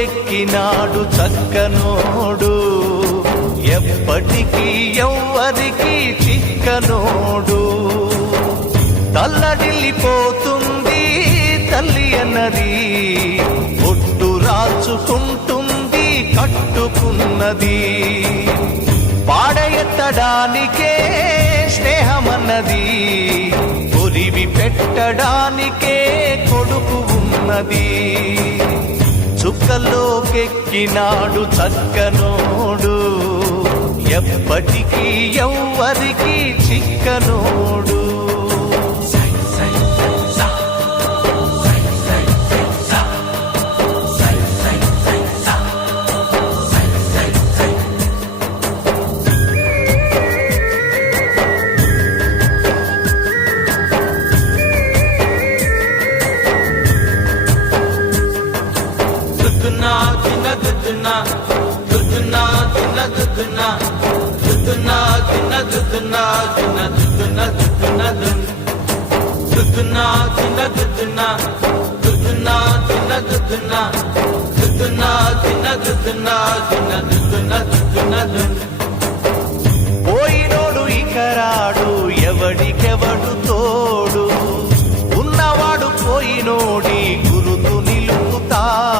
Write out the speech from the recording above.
చుక్కల్లోకెక్కినాడు చక్కనోడు, ఎప్పటికీ ఎవ్వరికి చిక్కనోడు. తల్లడిల్లిపోతుంది తల్లి అన్నది, ఒట్టు రాచుకుంటుంది కట్టుకున్నది. పాడెత్తడానికే స్నేహమన్నది, ఒలివి పెట్టడానికే కొడుకు ఉన్నది. చుక్కల్లోకెక్కినాడు చక్కనోడు, ఎప్పటికీ ఎవ్వరికి చిక్కనోడు. Duduna,